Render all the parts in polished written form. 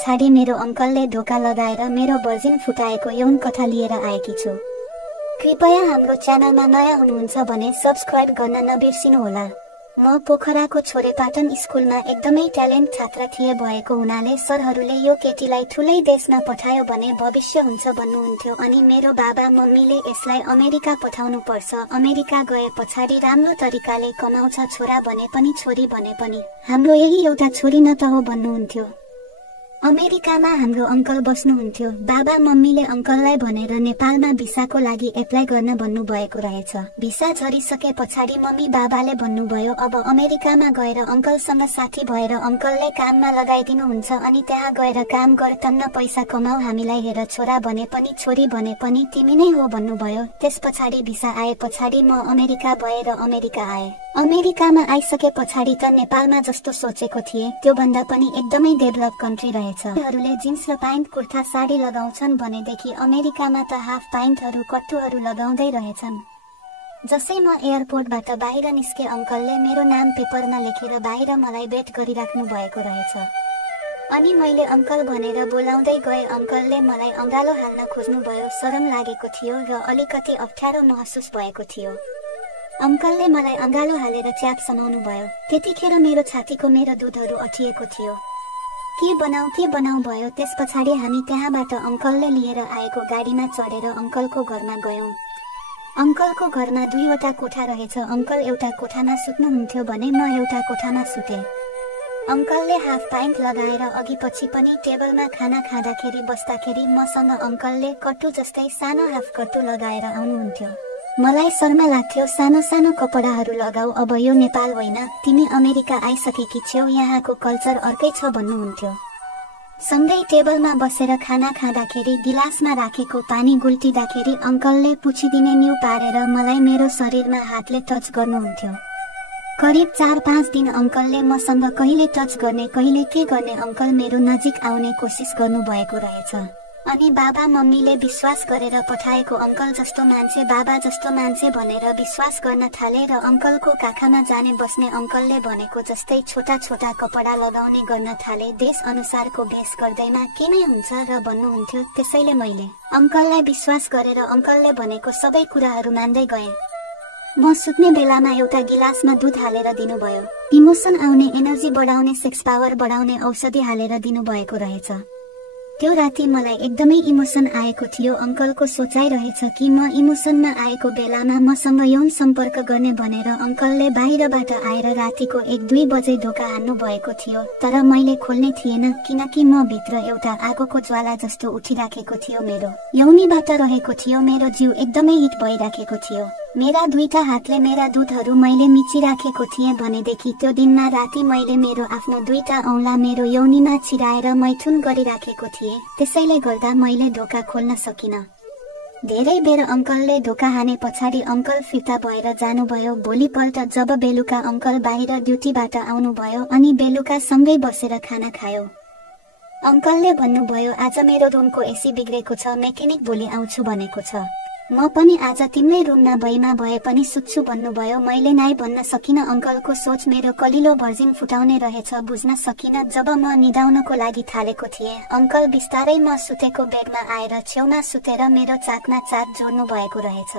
छाडी मेरो अंकलले धोका लगाएर मेरो भर्जिन फुटाएको यौन कथा लिएर आएकी छु। कृपया हाम्रो च्यानलमा नयाँ हुनुहुन्छ भने सब्स्क्राइब गर्न नबिर्सिनुहोला। म पोखराको छोरेपाटन स्कुलमा एकदमै ट्यालेन्ट छात्र थिए भएको हुनाले सरहरूले यो केटीलाई ठुलै देशमा पठायो भने भविष्य हुन्छ भन्नुहुन्थ्यो अनि मेरो बाबा मम्मीले यसलाई अमेरिका पठाउनु पर्छ, अमेरिका गए पछाडि राम्रो तरिकाले कमाउँछ, छोरा भने पनि छोरी भने पनि हाम्रो यही एउटा छोरी न त हो भन्नुहुन्थ्यो। अमेरिकामा हाम्रो अंकल बस्नुहुन्थ्यो। बाबा मम्मीले अंकललाई भनेर नेपालमा भिसाको लागि एप्लाई गर्न भन्नुभएको रहेछ। भिसा झरिसके पछाडि मम्मी बाबाले भन्नुभयो अब अमेरिकामा गएर अंकलसँग साथी भएर अंकलले काममा लगाइदिनुहुन्छ अनि त्यहाँ गएर काम गर, तन्न पैसा कमाऊ, हामीलाई हेर, छोरा भने पनि छोरी भने पनि तिमी नै हो भन्नुभयो। त्यस पछाडि भिसा आए पछाडि म अमेरिका भएर अमेरिका आए। अमेरिकामा आइसके पछाडि त नेपालमा जस्तो सोचेको थिए त्यो भन्दा पनि एकदमै डेभलप कन्ट्री रहेछ। हरूले जिन्स र प्यान्ट कुर्ता साडी लगाउँछन् भनेदेखि अमेरिकामा त हाफ प्यान्टहरू कट्टुहरू लगाउँदै रहेछन्। जसै म एयरपोर्टबाट बाहिर निस्के अंकलले मेरो नाम पेपरमा लेखेर बाहिर मलाई वेट गरिराख्नु भएको रहेछ। अनि मैले अंकल भनेर बोलाउँदै गए। अंकलले मलाई अंगालो हाल्न खोज्नुभयो। शरम लागेको थियो र अलिकति अप्ठ्यारो महसुस भएको थियो। अंकलले मलाई अंगालो हालेर च्याप समाउनु भयो। त्यतिखेर मेरो छातीको मेरो दुधहरू अठिएको थियो। के बनाऊ भयो। त्यस पछाडि हामी त्यहाँबाट अंकलले लिएर आएको गाडीमा चढेर अंकलको घरमा गयौं। अंकलको घरमा दुईवटा कोठा रहेछ। अंकल एउटा कोठामा सुत्नुहुन्थ्यो भने म एउटा कोठामा सुते। अंकलले हाफ प्यान्ट लगाएर अघि पछि पनि टेबलमा खाना खाँदाखेरि बस्दाखेरि मसँग अंकलले कट्टु जस्तै सानो हाफ कट्टु लगाएर आउनुहुन्थ्यो। मलाई शर्मा लाग्थ्यो। सानो सानो कपडाहरू लगाऊ, अब यो नेपाल होइन, तिमी अमेरिका आइसकेकी छेउ, यहाँको कल्चर अर्कै छ भन्नुहुन्थ्यो। सँगै टेबलमा बसेर खाना खाँदाखेरि गिलासमा राखेको पानी गुल्टिँदाखेरि अंकलले पुछिदिने न्यू पारेर मलाई मेरो शरीरमा हातले टच गर्नुहुन्थ्यो। करिब 4-5 दिन अंकलले मसँग कहिले टच गर्ने कहिले के गर्ने अंकल मेरो नजिक आउने कोसिस गर्नुभएको रहेछ। अनि बाबा मम्मीले विश्वास गरेर पठाएको अंकल जस्तो मान्छे, बाबा जस्तो मान्छे भनेर विश्वास गर्न थाले र अंकलको काखमा जाने बस्ने अंकलले भनेको जस्तै छोटा छोटा कपडा लगाउने गर्न थाले। देश अनुसारको भेष गर्दैमा के नै हुन्छ र भन्नुहुन्थ्यो। त्यसैले मैले अंकललाई विश्वास गरेर अंकलले भनेको सबै कुराहरू मान्दै गएँ। म सुत्ने बेलामा एउटा गिलासमा दूध हालेर दिनुभयो। इमोसन आउने, एनर्जी बढाउने, सेक्स पावर बढाउने औषधि हालेर दिनुभएको रहेछ। त्यो राति मलाई एकदमै इमोसन आएको थियो। अंकलको सोचाइ रहेछ कि म इमोसनमा आएको बेलामा मसँग यौन सम्पर्क गर्ने भनेर अंकलले बाहिरबाट आएर रातिको 1-2 बजे ढोका हान्नु भएको थियो। तर मैले खोल्ने थिएन किनकि म भित्र एउटा आगोको ज्वाला जस्तो उठिराखेको थियो। मेरो यौनीबाट रहेको थियो। मेरो जिउ एकदमै हिट भइराखेको थियो। मेरा दुईटा हातले मेरा दुधहरू मैले मिचिराखेको थिएँ भनेदेखि त्यो दिनमा राति मैले मेरो आफ्नो दुईटा औँला मेरो यौनीमा छिराएर मैथुन गरिराखेको थिएँ। त्यसैले गर्दा मैले ढोका खोल्न सकिन। धेरै बेर अंकलले ढोका हाने पछाडि अंकल फिर्ता भएर जानुभयो। भोलिपल्ट जब बेलुका अंकल बाहिर ड्युटीबाट आउनुभयो अनि बेलुका सँगै बसेर खाना खायो। अंकलले भन्नुभयो आज मेरो रुमको एसी बिग्रेको छ, मेकेनिक भोलि आउँछु भनेको छ। म पनि आज तिम्रै रुममा भएमा भए पनि सुत्छु भन्नुभयो। मैले नाइ भन्न सकिन। अंकलको सोच मेरो कलिलो भर्जिन फुटाउने रहेछ बुझ्न सकिन। जब म निदाउनको लागि थालेको थिएँ अंकल बिस्तारै म सुतेको बेडमा आएर छेउमा सुतेर मेरो चाकमा चाक जोड्नु भएको रहेछ।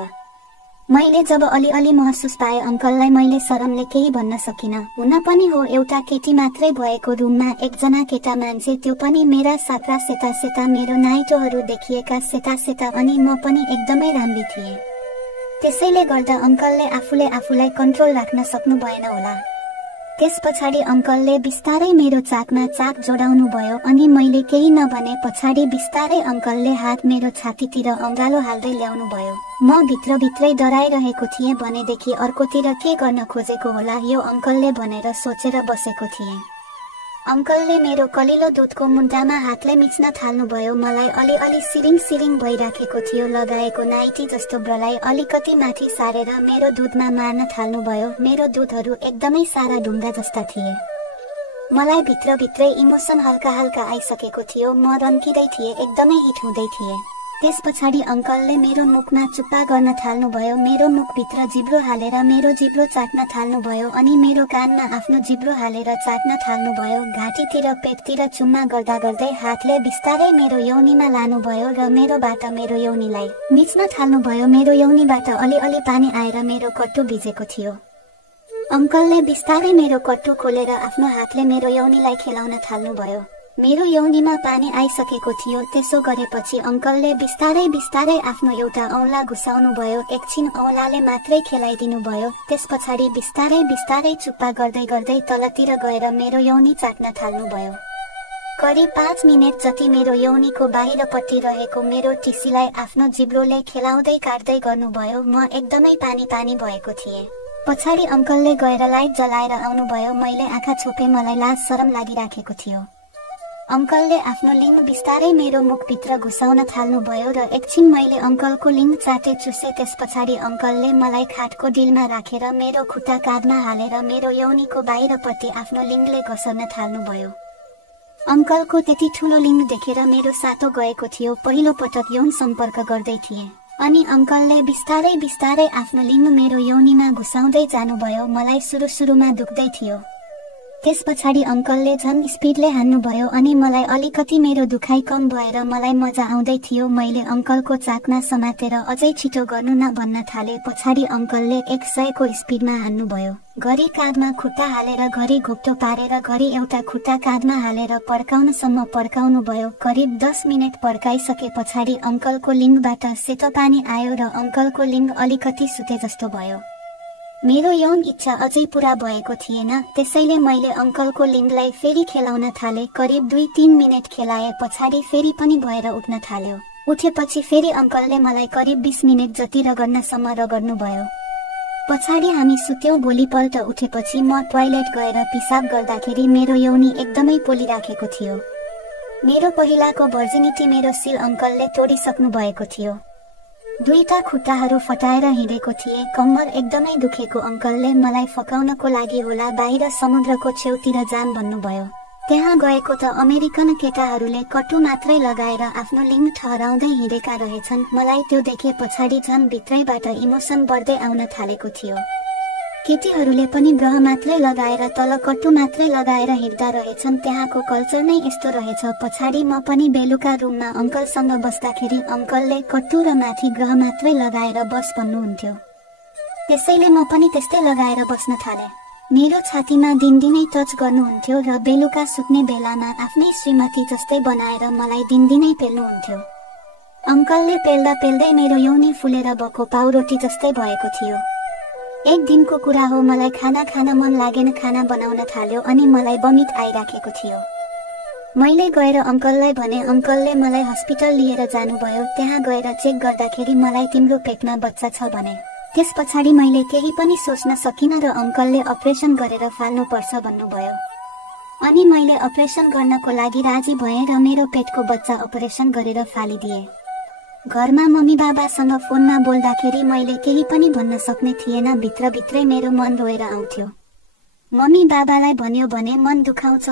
मैले जब अलिअलि महसुस पाए अंकललाई मैले शरमले केही भन्न सकिन। हुन पनि हो एउटा केटी मात्रै भएको रुममा एकजना केटा मान्छे, त्यो पनि मेरा साथरा सेता सेता मेरो नाइटोहरू देखिएका सेता सेता अनि म पनि एकदमै राम्री थिएँ। त्यसैले गर्दा अंकलले आफूले आफूलाई कन्ट्रोल राख्न सक्नु भएन होला। त्यस पछाडि अंकलले बिस्तारै मेरो चाकमा चाक जोडाउनु भयो अनि मैले केही नभने पछाडि बिस्तारै अंकलले हात मेरो छातीतिर अंगालो हाल्दै ल्याउनु भयो। म भित्रभित्रै डराइरहेको थिएँ भनेदेखि अर्कोतिर के गर्न खोजेको होला यो अंकलले भनेर सोचेर बसेको थिएँ। अंकलले मेरो कलिलो दुधको मुन्टामा हातले मिच्न थाल्नुभयो। मलाई अलिअलि सिरिङ सिरिङ भइराखेको थियो। लगाएको नाइटी जस्तो ब्रलाई अलिकति माथि सारेर मेरो दुधमा मार्न थाल्नुभयो। मेरो दुधहरू एकदमै सारा ढुङ्गा जस्ता थिए। मलाई भित्रभित्रै इमोसन हल्का हल्का आइसकेको थियो। म रन्किँदै थिएँ, एकदमै हिट हुँदै थिएँ। त्यसपछाडि अंकलले मेरो मुखमा चुप्पा गर्न थाल्नुभयो। मेरो मुखभित्र जिब्रो हालेर मेरो जिब्रो चाट्न थाल्नुभयो अनि मेरो कानमा आफ्नो जिब्रो हालेर चाट्न थाल्नुभयो। घाँटीतिर पेटतिर चुम्मा गर्दा गर्दै हातले बिस्तारै मेरो यौनीमा लानुभयो र मेरोबाट मेरो यौनीलाई मिच्न थाल्नुभयो। मेरो यौनीबाट अलिअलि पानी आएर मेरो कट्टु भिजेको थियो। अंकलले बिस्तारै मेरो कट्टु खोलेर आफ्नो हातले मेरो यौनीलाई खेलाउन थाल्नुभयो। मेरो यौनीमा पानी आइसकेको थियो। त्यसो गरेपछि अंकलले बिस्तारै बिस्तारै आफ्नो एउटा औँला घुसाउनु भयो। एकछिन औँलाले मात्रै खेलाइदिनु भयो। त्यसपछाडि बिस्तारै बिस्तारै चुप्पा गर्दै गर्दै तलतिर गएर मेरो यौनी चाट्न थाल्नुभयो। करिब 5 मिनेट जति मेरो यौनीको बाहिरपट्टि रहेको मेरो टिसीलाई आफ्नो जिब्रोले खेलाउँदै काट्दै गर्नुभयो। म एकदमै पानी पानी भएको थिएँ। पछाडि अंकलले गएर लाइट जलाएर आउनुभयो। मैले आँखा छोपे, मलाई लाज शरम लागिराखेको थियो। अंकलले आफ्नो लिङ बिस्तारै मेरो मुखभित्र घुसाउन थाल्नुभयो र एकछिन मैले अंकलको लिङ चाटे चुसे। त्यसपछाडि अंकलले मलाई खाटको डिलमा राखेर मेरो खुट्टा काँधमा हालेर मेरो यौनीको बाहिरपट्टि आफ्नो लिङले घसर्न थाल्नुभयो। अंकलको त्यति ठुलो लिङ देखेर मेरो सातो गएको थियो। पहिलो पटक यौन सम्पर्क गर्दै थिए अनि अंकलले बिस्तारै बिस्तारै आफ्नो लिङ मेरो यौनीमा घुसाउँदै जानुभयो। मलाई सुरुमा दुख्दै थियो। त्यसपछाडि अंकलले झन् स्पिडले हान्नुभयो अनि मलाई अलिकति मेरो दुखाइ कम भएर मलाई मजा आउँदै थियो। मैले अंकलको चाकमा समातेर अझै छिटो गर्नु न भन्न थाले। पछाडि अंकलले 100 को स्पिडमा हान्नुभयो। घरि काँधमा खुट्टा हालेर, घरि घोप्टो पारेर, घरि एउटा खुट्टा काँधमा हालेर पड्काउनसम्म पड्काउनु भयो। करिब 10 मिनेट पड्काइसके पछाडि अंकलको लिङबाट सेतो पानी आयो र अंकलको लिङ अलिकति सुते जस्तो भयो। मेरो यौन इच्छा अझै पूरा भएको थिएन। त्यसैले मैले अंकलको लिङलाई फेरि खेलाउन थाले। करिब 2-3 मिनेट खेलाए पछाडि फेरि पनि भएर उठ्न थाल्यो। उठेपछि फेरि अंकलले मलाई करिब 20 मिनेट जति रगड्नसम्म रगड्नुभयो। पछाडि हामी सुत्यौं। भोलिपल्ट उठेपछि म टोयलेट गएर पिसाब गर्दाखेरि मेरो यौनी एकदमै पोलिराखेको थियो। मेरो पहिलाको भर्जिनिटी मेरो सिल अंकलले तोडिसक्नु भएको थियो। दुईटा खुट्टाहरू फटाएर हिँडेको थिए। कम्मर एकदमै दुखेको अंकलले मलाई फकाउनको लागि होला बाहिर समुद्रको छेउतिर जाम भन्नुभयो। त्यहाँ गएको त अमेरिकन केटाहरूले कट्टु मात्रै लगाएर आफ्नो लिङ ठहराउँदै हिँडेका रहेछन्। मलाई त्यो देखे पछाडि झन् भित्रैबाट इमोसन बढ्दै आउन थालेको थियो। केटीहरूले पनि ग्रह मात्रै लगाएर तल कट्टु मात्रै लगाएर हिँड्दा रहेछन्। त्यहाँको कल्चर नै यस्तो रहेछ। पछाडि म पनि बेलुका रुममा अंकलसँग बस्दाखेरि अंकलले कट्टु र माथि ग्रह मात्रै लगाएर बस भन्नुहुन्थ्यो। त्यसैले म पनि त्यस्तै लगाएर बस्न थाले। मेरो छातीमा दिनदिनै टच गर्नुहुन्थ्यो र बेलुका सुत्ने बेलामा आफ्नै श्रीमती जस्तै बनाएर मलाई दिनदिनै पेल्नुहुन्थ्यो। अंकलले पेल्दा पेल्दै मेरो यौनी फुलेर बको पाउरोटी जस्तै भएको थियो। एक दिनको कुरा हो, मलाई खाना खान मन लागेन। खाना बनाउन थाल्यो अनि मलाई बमिट आइराखेको थियो। मैले गएर अंकललाई भने। अंकलले मलाई हस्पिटल लिएर जानुभयो। त्यहाँ गएर चेक गर्दाखेरि मलाई तिम्रो पेटमा बच्चा छ भने। त्यसपछाडि मैले केही पनि सोच्न सकिन र अंकलले अपरेसन गरेर फाल्नु पर्छ भन्नुभयो। अनि मैले अपरेसन गर्नको लागि राजी भएँ र मेरो पेटको बच्चा अपरेसन गरेर फालिदिए। घरमा मम्मी बाबासँग फोनमा बोल्दाखेरि मैले केही पनि भन्न सक्ने थिएन। भित्रभित्रै मेरो मन रोएर आउँथ्यो। मम्मी बाबालाई भन्यो भने मन दुखाउँछ।